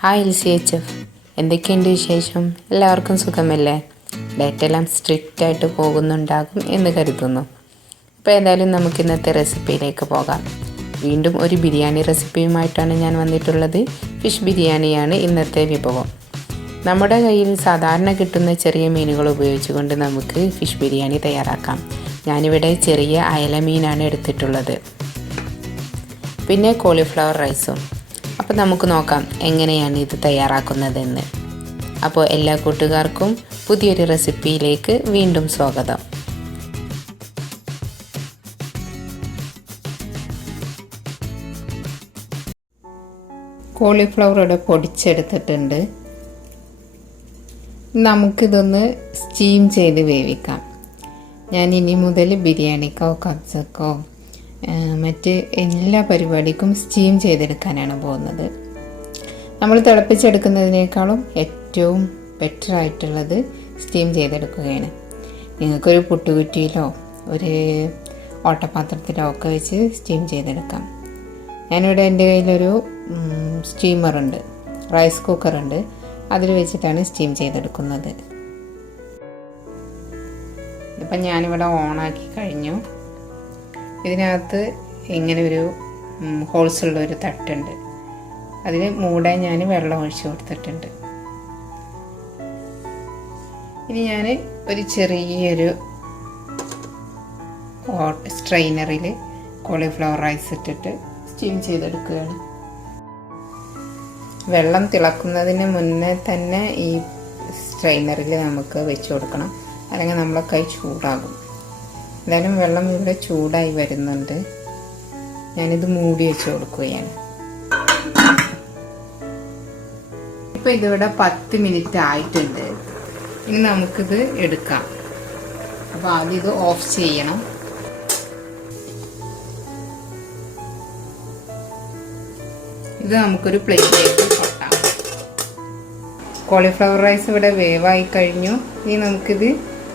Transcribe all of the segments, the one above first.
Hi LCHF, എന്തൊക്കെയുണ്ട് വിശേഷം? എല്ലാവർക്കും സുഖമല്ലേ? ഡേറ്റെല്ലാം സ്ട്രിക്റ്റായിട്ട് പോകുന്നുണ്ടാകും എന്ന് കരുതുന്നു. അപ്പോൾ എന്തായാലും നമുക്ക് ഇന്നത്തെ റെസിപ്പിയിലേക്ക് പോകാം. വീണ്ടും ഒരു ബിരിയാണി റെസിപ്പിയുമായിട്ടാണ് ഞാൻ വന്നിട്ടുള്ളത്. ഫിഷ് ബിരിയാണിയാണ് ഇന്നത്തെ വിഭവം. നമ്മുടെ കയ്യിൽ സാധാരണ കിട്ടുന്ന ചെറിയ മീനുകൾ ഉപയോഗിച്ചുകൊണ്ട് നമുക്ക് ഫിഷ് ബിരിയാണി തയ്യാറാക്കാം. ഞാനിവിടെ ചെറിയ അയല മീനാണ് എടുത്തിട്ടുള്ളത്. പിന്നെ കോളിഫ്ലവർ റൈസും. അപ്പോൾ നമുക്ക് നോക്കാം എങ്ങനെയാണ് ഇത് തയ്യാറാക്കുന്നതെന്ന്. അപ്പോൾ എല്ലാ കൂട്ടുകാർക്കും പുതിയൊരു റെസിപ്പിയിലേക്ക് വീണ്ടും സ്വാഗതം. കോളിഫ്ലവർ ഇവിടെ പൊടിച്ചെടുത്തിട്ടുണ്ട്. നമുക്കിതൊന്ന് സ്റ്റീം ചെയ്ത് വേവിക്കാം. ഞാൻ ഇനി മുതൽ ബിരിയാണിക്കോ കബ്സക്കോ മറ്റ് എല്ലാ പരിപാടിക്കും സ്റ്റീം ചെയ്തെടുക്കാനാണ് പോകുന്നത്. നമ്മൾ തിളപ്പിച്ചെടുക്കുന്നതിനേക്കാളും ഏറ്റവും ബെറ്റർ ആയിട്ടുള്ളത് സ്റ്റീം ചെയ്തെടുക്കുകയാണ്. നിങ്ങൾക്കൊരു പുട്ടുകുറ്റിയിലോ ഒരു ഓട്ടപാത്രത്തിലോ ഒക്കെ വെച്ച് സ്റ്റീം ചെയ്തെടുക്കാം. ഞാനിവിടെ എൻ്റെ കയ്യിലൊരു സ്റ്റീമറുണ്ട്, റൈസ് കുക്കറുണ്ട്, അതിൽ വെച്ചിട്ടാണ് സ്റ്റീം ചെയ്തെടുക്കുന്നത്. ഇപ്പം ഞാനിവിടെ ഓണാക്കി കഴിഞ്ഞു. ഇതിനകത്ത് ഇങ്ങനെ ഒരു ഹോൾസുള്ള ഒരു തട്ടുണ്ട്, അതിന് മൂടാൻ ഞാൻ വെള്ളം ഒഴിച്ച് കൊടുത്തിട്ടുണ്ട്. ഇനി ഞാൻ ഒരു ചെറിയൊരു സ്ട്രെയിനറിൽ കോളിഫ്ലവർ റൈസ് ഇട്ടിട്ട് സ്റ്റീം ചെയ്തെടുക്കുകയാണ്. വെള്ളം തിളക്കുന്നതിന് മുന്നേ തന്നെ ഈ സ്ട്രെയിനറിൽ നമുക്ക് വെച്ച് കൊടുക്കണം, അല്ലെങ്കിൽ നമ്മളെ കൈ ചൂടാകും. എന്തായാലും വെള്ളം ഇവിടെ ചൂടായി വരുന്നുണ്ട്. ഞാനിത് മൂടി വെച്ച് കൊടുക്കുകയാണ്. ഇപ്പോൾ ഇതിവിടെ 10 മിനിറ്റ് ആയിട്ടുണ്ട്. ഇനി നമുക്കിത് എടുക്കാം. അപ്പോൾ ആദ്യം ഇത് ഓഫ് ചെയ്യണം. ഇത് നമുക്കൊരു പ്ലേറ്റിലേക്ക് കൊട്ടാം. കോളിഫ്ലവർ റൈസ് ഇവിടെ വേവായി കഴിഞ്ഞു. ഇനി നമുക്കിത്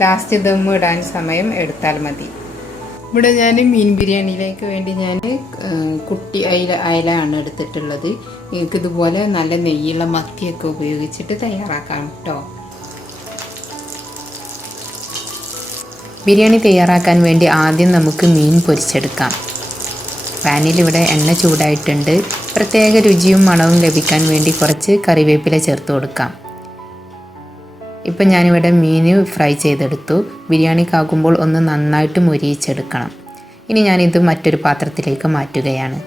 ലാസ്റ്റ് ദം ഇടാൻ സമയം എടുത്താൽ മതി. ഇവിടെ ഞാൻ മീൻ ബിരിയാണിയിലേക്ക് വേണ്ടി ഞാൻ കുട്ടി അയല ആണ് എടുത്തിട്ടുള്ളത്. നിങ്ങൾക്ക് ഇതുപോലെ നല്ല നെയ്യുള്ള മത്തിയൊക്കെ ഉപയോഗിച്ചിട്ട് തയ്യാറാക്കാം കേട്ടോ. ബിരിയാണി തയ്യാറാക്കാൻ വേണ്ടി ആദ്യം നമുക്ക് മീൻ പൊരിച്ചെടുക്കാം. പാനിൽ ഇവിടെ എണ്ണ ചൂടായിട്ടുണ്ട്. പ്രത്യേക രുചിയും മണവും ലഭിക്കാൻ വേണ്ടി കുറച്ച് കറിവേപ്പില ചേർത്ത് കൊടുക്കാം. ഇപ്പം ഞാനിവിടെ മീൻ ഫ്രൈ ചെയ്തെടുത്തു. ബിരിയാണിക്കാകുമ്പോൾ ഒന്ന് നന്നായിട്ട് മൊരിയിച്ചെടുക്കണം. ഇനി ഞാനിത് മറ്റൊരു പാത്രത്തിലേക്ക് മാറ്റുകയാണ്.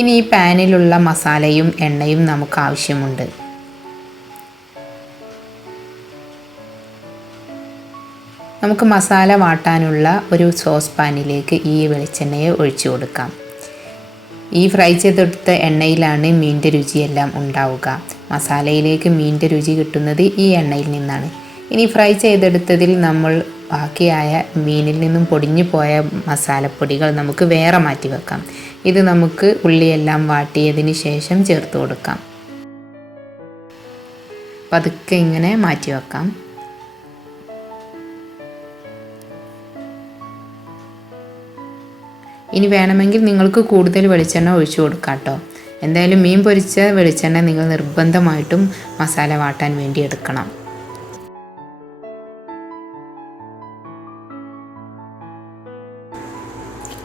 ഇനി ഈ പാനിലുള്ള മസാലയും എണ്ണയും നമുക്ക് ആവശ്യമുണ്ട്. നമുക്ക് മസാല വാട്ടാനുള്ള ഒരു സോസ് പാനിലേക്ക് ഈ വെളിച്ചെണ്ണയെ ഒഴിച്ചു കൊടുക്കാം. ഈ ഫ്രൈ ചെയ്തെടുത്ത എണ്ണയിലാണ് മീനിൻ്റെ രുചിയെല്ലാം ഉണ്ടാവുക. മസാലയിലേക്ക് മീനിൻ്റെ രുചി കിട്ടുന്നത് ഈ എണ്ണയിൽ നിന്നാണ്. ഇനി ഫ്രൈ ചെയ്തെടുത്തതിൽ നമ്മൾ ബാക്കിയായ മീനിൽ നിന്നും പൊടിഞ്ഞു പോയ മസാലപ്പൊടികൾ നമുക്ക് വേറെ മാറ്റി വെക്കാം. ഇത് നമുക്ക് ഉള്ളിയെല്ലാം വാട്ടിയതിന് ശേഷം ചേർത്ത് കൊടുക്കാം. പതുക്കെ ഇങ്ങനെ മാറ്റി വെക്കാം. ഇനി വേണമെങ്കിൽ നിങ്ങൾക്ക് കൂടുതൽ വെളിച്ചെണ്ണ ഒഴിച്ചു കൊടുക്കാം കേട്ടോ. എന്തായാലും മീൻ പൊരിച്ച വെളിച്ചെണ്ണ നിങ്ങൾ നിർബന്ധമായിട്ടും മസാല വാട്ടാൻ വേണ്ടി എടുക്കണം.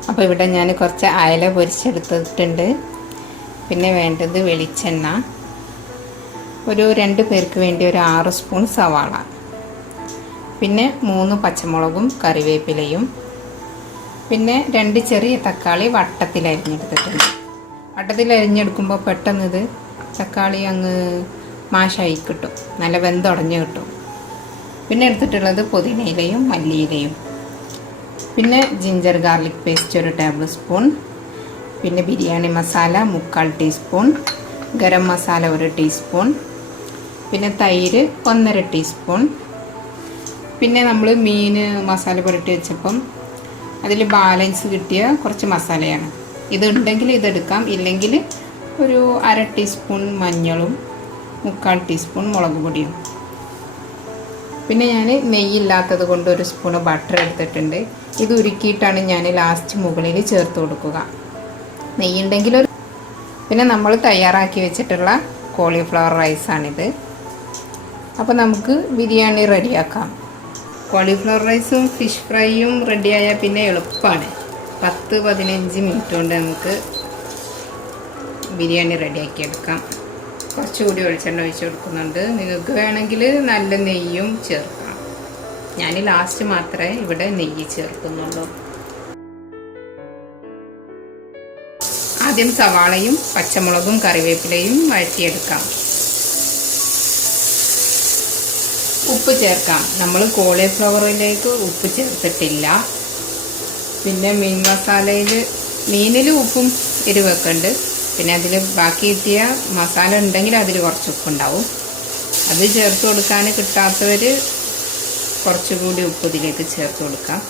അപ്പോൾ ഇവിടെ ഞാൻ കുറച്ച് അയല പൊരിച്ചെടുത്തിട്ടുണ്ട്. പിന്നെ വേണ്ടത് വെളിച്ചെണ്ണ, ഒരു 2 പേർക്ക് വേണ്ടി ഒരു 6 സ്പൂൺ സവാള, പിന്നെ 3 പച്ചമുളകും കറിവേപ്പിലയും, പിന്നെ 2 ചെറിയ തക്കാളി വട്ടത്തിൽ അരിഞ്ഞെടുത്തിട്ടുണ്ട്. വട്ടത്തിൽ അരിഞ്ഞെടുക്കുമ്പോൾ പെട്ടെന്ന് ഇത് തക്കാളി അങ്ങ് മാഷായി കിട്ടും, നല്ല വെന്തുടഞ്ഞ് കിട്ടും. പിന്നെ എടുത്തിട്ടുള്ളത് പുതിനയിലയും മല്ലിയിലയും, പിന്നെ ginger garlic paste 1 table spoon, പിന്നെ ബിരിയാണി മസാല 3/4 ടീസ്പൂൺ, ഗരം മസാല 1 ടീസ്പൂൺ, പിന്നെ തൈര് 1.5 ടീസ്പൂൺ. പിന്നെ നമ്മൾ മീൻ മസാല പുരട്ടി വെച്ചപ്പം അതിൽ ബാലൻസ് കിട്ടിയ കുറച്ച് മസാലയാണ്. ഇതുണ്ടെങ്കിൽ ഇതെടുക്കാം, ഇല്ലെങ്കിൽ ഒരു 1/2 ടീസ്പൂൺ മഞ്ഞളും 3/4 ടീസ്പൂൺ മുളക് പൊടിയും. പിന്നെ ഞാൻ നെയ്യില്ലാത്തത് കൊണ്ട് 1 സ്പൂൺ ബട്ടർ എടുത്തിട്ടുണ്ട്. ഇത് ഉരുക്കിയിട്ടാണ് ഞാൻ ലാസ്റ്റ് മുകളിൽ ചേർത്ത് കൊടുക്കുക. നെയ്യുണ്ടെങ്കിലൊരു പിന്നെ നമ്മൾ തയ്യാറാക്കി വെച്ചിട്ടുള്ള കോളിഫ്ലവർ റൈസാണിത്. അപ്പോൾ നമുക്ക് ബിരിയാണി റെഡിയാക്കാം. കോളിഫ്ലവർ റൈസും ഫിഷ് ഫ്രൈയും റെഡിയായാൽ പിന്നെ എളുപ്പമാണ്. 10-15 മിനിറ്റ് കൊണ്ട് നമുക്ക് ബിരിയാണി റെഡിയാക്കിയെടുക്കാം. കുറച്ചുകൂടി വെളിച്ചെണ്ണ ഒഴിച്ച് കൊടുക്കുന്നുണ്ട്. നിങ്ങൾക്ക് വേണമെങ്കിൽ നല്ല നെയ്യും ചേർക്കാം. ഞാൻ ലാസ്റ്റ് മാത്രമേ ഇവിടെ നെയ്യ് ചേർക്കുന്നുള്ളൂ. ആദ്യം സവാളയും പച്ചമുളകും കറിവേപ്പിലയും വഴറ്റിയെടുക്കാം. ഉപ്പ് ചേർക്കാം. നമ്മൾ കോളിഫ്ലവറിലേക്ക് ഉപ്പ് ചേർത്തിട്ടില്ല. പിന്നെ മീൻ മസാലയിൽ മീനിൽ ഉപ്പും എരിവൊക്കെ ഉണ്ട്. പിന്നെ അതിൽ ബാക്കി കിട്ടിയ മസാല ഉണ്ടെങ്കിൽ അതിൽ കുറച്ച് ഉപ്പുണ്ടാവും. അത് ചേർത്ത് കൊടുക്കാൻ കിട്ടാത്തവർ കുറച്ചുകൂടി ഉപ്പ് ഇതിലേക്ക് ചേർത്ത് കൊടുക്കാം.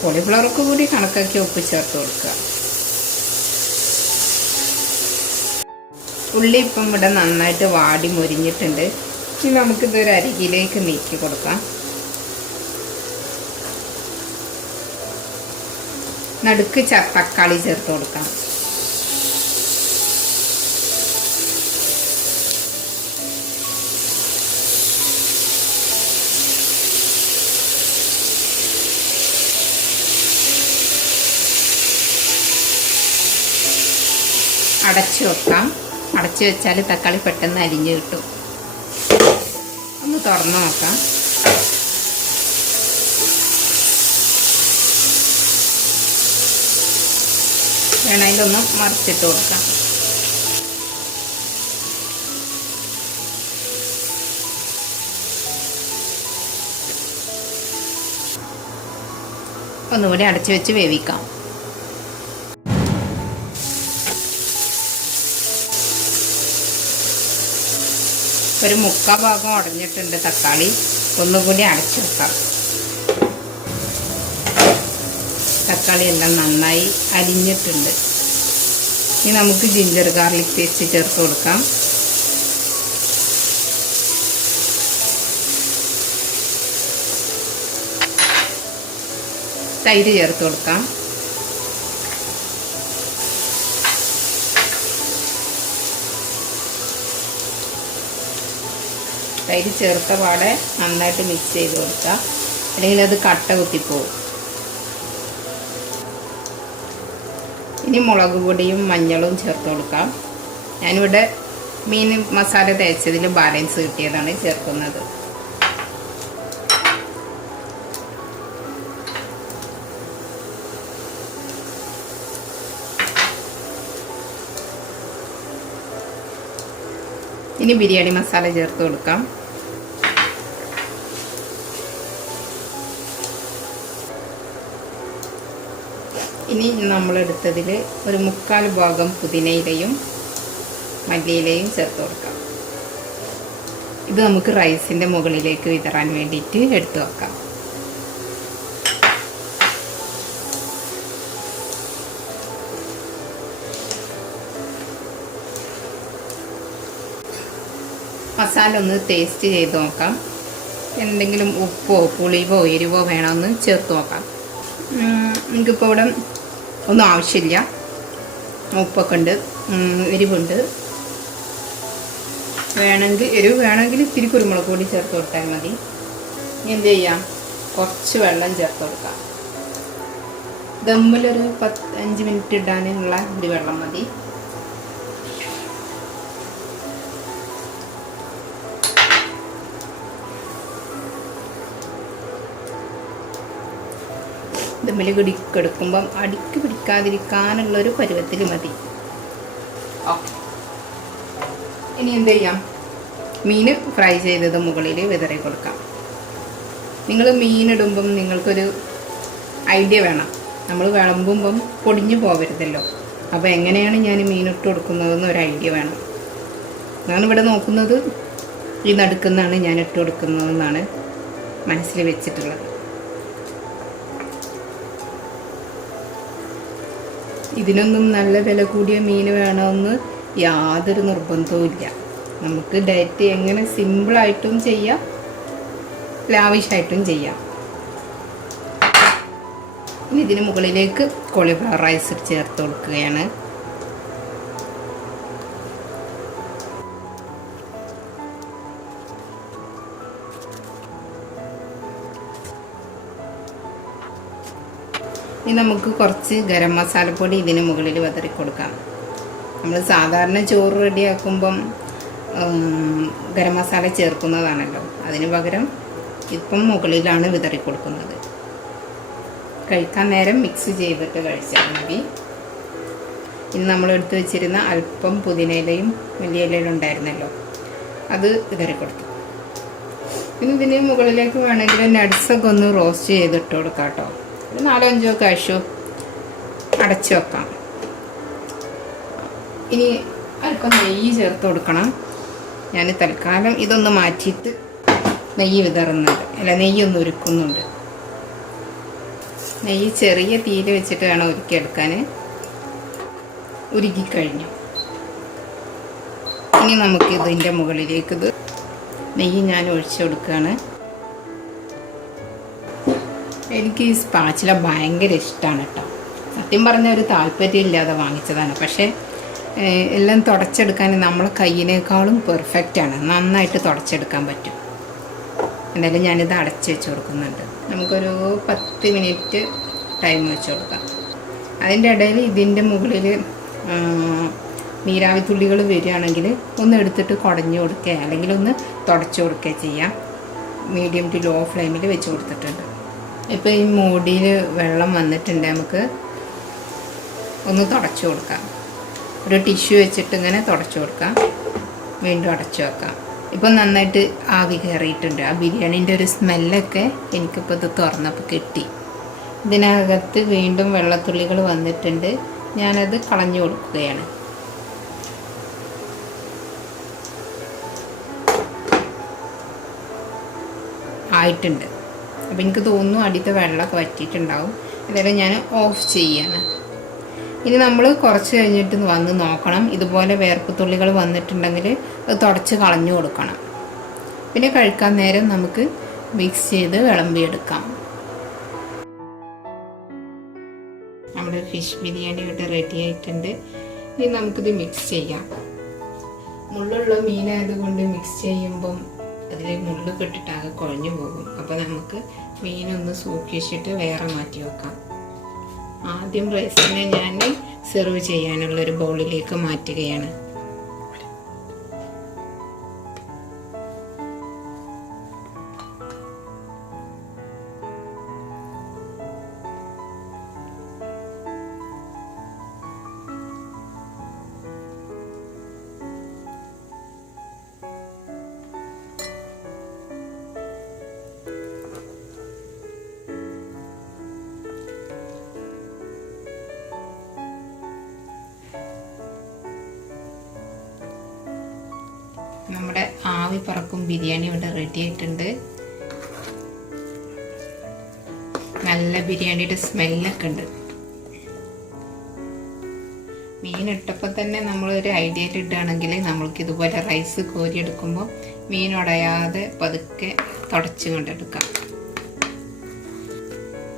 കോളിഫ്ലവർക്ക് കൂടി കണക്കാക്കി ഉപ്പ് ചേർത്ത് കൊടുക്കുക. ഉള്ളി ഇപ്പം ഇവിടെ നന്നായിട്ട് വാടി മൊരിഞ്ഞിട്ടുണ്ട്. ഇനി നമുക്കിതൊരു അരികിലേക്ക് നീക്കി കൊടുക്കാം. നടുക്ക് തക്കാളി ചേർത്ത് കൊടുക്കാം. അടച്ചു വെക്കാം. അടച്ചു വെച്ചാൽ തക്കാളി പെട്ടെന്ന് അരിഞ്ഞ് കിട്ടും. ഒന്ന് തുറന്ന് നോക്കാം. വേണമെങ്കിലൊന്ന് മറിച്ചിട്ട് കൊടുക്കാം. ഒന്നുകൂടി അടച്ചു വെച്ച് വേവിക്കാം. ഒരു 3/4 ഭാഗം ഉടഞ്ഞിട്ടുണ്ട് തക്കാളി. ഒന്നുകൂടി അടച്ചു വെക്കാം. തക്കാളി എല്ലാം നന്നായി അരിഞ്ഞിട്ടുണ്ട്. ഇനി നമുക്ക് ജിഞ്ചർ ഗാർലിക് പേസ്റ്റ് ചേർത്ത് കൊടുക്കാം. തൈര് ചേർത്ത് കൊടുക്കാം. തൈര് ചേർത്ത പാടെ നന്നായിട്ട് മിക്സ് ചെയ്ത് കൊടുക്കുക. അല്ലെങ്കിൽ അത് കട്ട കുത്തിപ്പോവും. ഇനി മുളക് പൊടിയും മഞ്ഞളും ചേർത്ത് കൊടുക്കാം. ഞാനിവിടെ മീൻ മസാല തേച്ചതിൽ ബാലൻസ് കിട്ടിയതാണ് ചേർക്കുന്നത്. ഇനി ബിരിയാണി മസാല ചേർത്ത് കൊടുക്കാം. ഇനി നമ്മളെടുത്തതിൽ ഒരു 3/4 ഭാഗം പുതിനയിലയും മല്ലിയിലയും ചേർത്ത് കൊടുക്കാം. ഇത് നമുക്ക് റൈസിൻ്റെ മുകളിലേക്ക് വിതറാൻ വേണ്ടിയിട്ട് എടുത്തു വെക്കാം. മസാല ഒന്ന് ടേസ്റ്റ് ചെയ്ത് നോക്കാം. എന്തെങ്കിലും ഉപ്പോ പുളിവോ എരിവോ വേണമെന്ന് ചേർത്ത് നോക്കാം. എനിക്കിപ്പോൾ ഇവിടെ ഒന്നും ആവശ്യമില്ല. ഉപ്പൊക്കെ ഉണ്ട്, എരിവുണ്ട്. എരിവ് വേണമെങ്കിൽ ഇത്തിരി കുരുമുളക് പൊടി ചേർത്ത് കൊടുത്താൽ മതി. ഇനി എന്ത് ചെയ്യാം, കുറച്ച് വെള്ളം ചേർത്ത് കൊടുക്കാം. ദമ്മിലൊരു 5 മിനിറ്റ് ഇടാനുള്ള ഒരു വെള്ളം മതി. ദമ്മിൽ കിടക്കുമ്പം അടിക്ക് പിടിക്കാതിരിക്കാനുള്ളൊരു പരുവത്തിൽ മതി. ഓക്കെ, ഇനി എന്ത് ചെയ്യാം, മീൻ ഫ്രൈ ചെയ്തത് മുകളിൽ വിതറി കൊടുക്കാം. നിങ്ങൾ മീനിടുമ്പം നിങ്ങൾക്കൊരു ഐഡിയ വേണം. നമ്മൾ വിളമ്പുമ്പം പൊടിഞ്ഞു പോകരുതല്ലോ. അപ്പോൾ എങ്ങനെയാണ് ഞാൻ മീനിട്ട് കൊടുക്കുന്നതെന്ന് ഒരു ഐഡിയ വേണം. ഞാനിവിടെ നോക്കുന്നത് ഈ നടുക്കുന്നാണ് ഞാൻ ഇട്ട് കൊടുക്കുന്നതെന്നാണ് മനസ്സിൽ വെച്ചിട്ടുള്ളത്. ഇതിനൊന്നും നല്ല വില കൂടിയ മീൻ വേണമെന്ന് യാതൊരു നിർബന്ധവും ഇല്ല. നമുക്ക് ഡയറ്റ് എങ്ങനെ സിമ്പിളായിട്ടും ചെയ്യാം, ലാവിഷായിട്ടും ചെയ്യാം. ഇനി ഇതിന് മുകളിലേക്ക് കോളിഫ്ലവർ റൈസ് ചേർത്ത് കൊടുക്കുകയാണ്. ഇനി നമുക്ക് കുറച്ച് ഗരം മസാലപ്പൊടി ഇതിന് മുകളിൽ വിതറി കൊടുക്കാം. നമ്മൾ സാധാരണ ചോറ് റെഡിയാക്കുമ്പം ഗരം മസാല ചേർക്കുന്നതാണല്ലോ, അതിന് പകരം ഇപ്പം മുകളിലാണ് വിതറി കൊടുക്കുന്നത്. കഴിക്കാൻ നേരം മിക്സ് ചെയ്തിട്ട് കഴിച്ചാൽ മതി. ഇനി നമ്മൾ എടുത്ത് വെച്ചിരുന്ന അല്പം പുതിനയിലയും മല്ലിയിലയും ഉണ്ടായിരുന്നല്ലോ, അത് വിതറി കൊടുത്തു. ഇനി ഇതിന് മുകളിലേക്ക് വേണമെങ്കിൽ നട്ട്സൊക്കെ ഒന്ന് റോസ്റ്റ് ചെയ്തിട്ട് കൊടുക്കാം കേട്ടോ. ഒരു 4-5 കാഷ്യൂ അടച്ചു വെക്കാം. ഇനി അല്പം നെയ്യ് ചേർത്ത് കൊടുക്കണം. ഞാൻ തൽക്കാലം ഇതൊന്ന് മാറ്റിയിട്ട് നെയ്യ് വിതറുന്നുണ്ട്, അല്ല നെയ്യൊന്ന് ഉരുക്കുന്നുണ്ട്. നെയ്യ് ചെറിയ തീയിൽ വെച്ചിട്ട് വേണം ഉരുക്കിയെടുക്കാൻ. ഉരുക്കിക്കഴിഞ്ഞു. ഇനി നമുക്ക് ഇതിൻ്റെ മുകളിലേക്ക് ഇത് നെയ്യ് ഞാൻ ഒഴിച്ചു കൊടുക്കുകയാണ്. എനിക്ക് ഈ സ്പാച്ചില ഭയങ്കര ഇഷ്ടമാണ് കേട്ടോ. സത്യം പറഞ്ഞാൽ ഒരു താല്പര്യമില്ലാതെ വാങ്ങിച്ചതാണ്. പക്ഷേ എല്ലാം തുടച്ചെടുക്കാൻ നമ്മളെ കയ്യിനേക്കാളും പെർഫെക്റ്റാണ്. നന്നായിട്ട് തുടച്ചെടുക്കാൻ പറ്റും. എന്തായാലും ഞാനിത് അടച്ച് വെച്ച് കൊടുക്കുന്നുണ്ട്. നമുക്കൊരു 10 മിനിറ്റ് ടൈം വെച്ച് കൊടുക്കാം. അതിൻ്റെ ഇടയിൽ ഇതിൻ്റെ മുകളിൽ നീരാവി തുള്ളികൾ വരികയാണെങ്കിൽ ഒന്ന് എടുത്തിട്ട് കുടഞ്ഞു കൊടുക്കുക, അല്ലെങ്കിൽ ഒന്ന് തുടച്ചു കൊടുക്കുക ചെയ്യാം. മീഡിയം ടു ലോ ഫ്ലെയിമിൽ വെച്ച് കൊടുത്തിട്ടുണ്ട്. ഇപ്പോൾ ഈ മൂടിയിൽ വെള്ളം വന്നിട്ടുണ്ട്. നമുക്ക് ഒന്ന് തുടച്ചു കൊടുക്കാം. ഒരു ടിഷ്യൂ വെച്ചിട്ട് ഇങ്ങനെ തുടച്ചു കൊടുക്കാം. വീണ്ടും അടച്ചു വെക്കാം. ഇപ്പം നന്നായിട്ട് ആവി കയറിയിട്ടുണ്ട്. ആ ബിരിയാണീൻ്റെ ഒരു സ്മെല്ലൊക്കെ എനിക്കിപ്പോൾ ഇത് തുറന്നപ്പോൾ കിട്ടി. ഇതിനകത്ത് വീണ്ടും വെള്ളത്തുള്ളികൾ വന്നിട്ടുണ്ട്. ഞാനത് കളഞ്ഞു കൊടുക്കുകയാണ്. ആയിട്ടുണ്ട്. അപ്പോൾ എനിക്ക് തോന്നുന്നു അടിയത്തെ വെള്ളമൊക്കെ വറ്റിയിട്ടുണ്ടാവും. ഇതെല്ലാം ഞാൻ ഓഫ് ചെയ്യാണ്. ഇനി നമ്മൾ കുറച്ച് കഴിഞ്ഞിട്ട് വന്ന് നോക്കണം. ഇതുപോലെ വേർപ്പ് തുള്ളികൾ വന്നിട്ടുണ്ടെങ്കിൽ അത് തുടച്ച് കളഞ്ഞു കൊടുക്കണം. പിന്നെ കഴിക്കാൻ നേരം നമുക്ക് മിക്സ് ചെയ്ത് വിളമ്പിയെടുക്കാം. നമ്മുടെ ഫിഷ് ബിരിയാണി ഇവിടെ റെഡി ആയിട്ടുണ്ട്. ഇനി നമുക്കിത് മിക്സ് ചെയ്യാം. മുള്ളുള്ള മീനായതുകൊണ്ട് മിക്സ് ചെയ്യുമ്പം അതിൽ മുള്ളു കെട്ടിട്ടാകെ കുഴഞ്ഞു പോകും. അപ്പോൾ നമുക്ക് മീനൊന്ന് സൂക്ഷിച്ചിട്ട് വേറെ മാറ്റി വെക്കാം. ആദ്യം റൈസിനെ ഞാൻ സെർവ് ചെയ്യാനുള്ളൊരു ബൗളിലേക്ക് മാറ്റുകയാണ്. നമ്മുടെ ആവി പറക്കും ബിരിയാണി ഇവിടെ റെഡി ആയിട്ടുണ്ട്. നല്ല ബിരിയാണിയുടെ സ്മെല്ലൊക്കെ ഉണ്ട്. മീനിട്ടപ്പോൾ തന്നെ നമ്മളൊരു ഐഡിയയിൽ ഇടുകയാണെങ്കിൽ നമ്മൾക്ക് ഇതുപോലെ റൈസ് കോരിയെടുക്കുമ്പോൾ മീൻ ഉടയാതെ പതുക്കെ തുടച്ച് കൊണ്ടെടുക്കാം.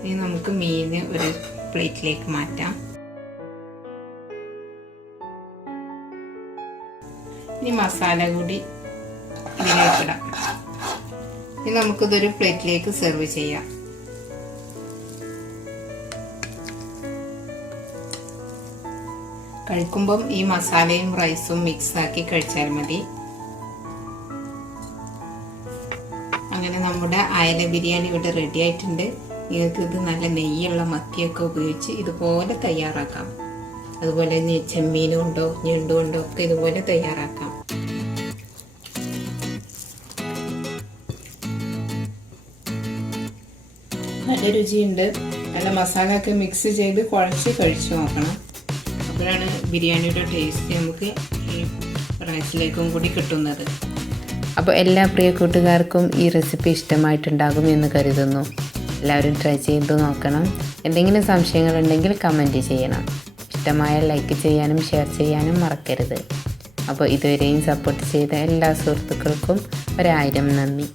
ഇനി നമുക്ക് മീൻ ഒരു പ്ലേറ്റിലേക്ക് മാറ്റാം. ഇനി മസാല കൂടി ഇതിലേക്ക് ഇടാം. ഇനി നമുക്കിതൊരു പ്ലേറ്റിലേക്ക് സെർവ് ചെയ്യാം. കഴിക്കുമ്പം ഈ മസാലയും റൈസും മിക്സ് ആക്കി കഴിച്ചാൽ മതി. അങ്ങനെ നമ്മുടെ അയല ബിരിയാണി ഇവിടെ റെഡി ആയിട്ടുണ്ട്. നിങ്ങൾക്ക് ഇത് നല്ല നെയ്യുള്ള മത്തിയൊക്കെ ഉപയോഗിച്ച് ഇതുപോലെ തയ്യാറാക്കാം. അതുപോലെ ചെമ്മീനും ഉണ്ടോ ഞണ്ടും ഉണ്ടോ ഒക്കെ ഇതുപോലെ തയ്യാറാക്കാം. നല്ല രുചിയുണ്ട്. നല്ല മസാല ഒക്കെ മിക്സ് ചെയ്ത് കുഴച്ച് കഴിച്ചു നോക്കണം. അപ്പോഴാണ് ബിരിയാണിയുടെ ടേസ്റ്റ് നമുക്ക് ഈ റൈസിലേക്കും കൂടി കിട്ടുന്നത്. അപ്പോൾ എല്ലാ പ്രിയ കൂട്ടുകാർക്കും ഈ റെസിപ്പി ഇഷ്ടമായിട്ടുണ്ടാകും എന്ന് കരുതുന്നു. എല്ലാവരും ട്രൈ ചെയ്ത് നോക്കണം. എന്തെങ്കിലും സംശയങ്ങളുണ്ടെങ്കിൽ കമൻറ്റ് ചെയ്യണം. ഇഷ്ടമായാൽ ലൈക്ക് ചെയ്യാനും ഷെയർ ചെയ്യാനും മറക്കരുത്. അപ്പോൾ ഇതുവരെയും സപ്പോർട്ട് ചെയ്ത എല്ലാ സുഹൃത്തുക്കൾക്കും 1000 നന്ദി.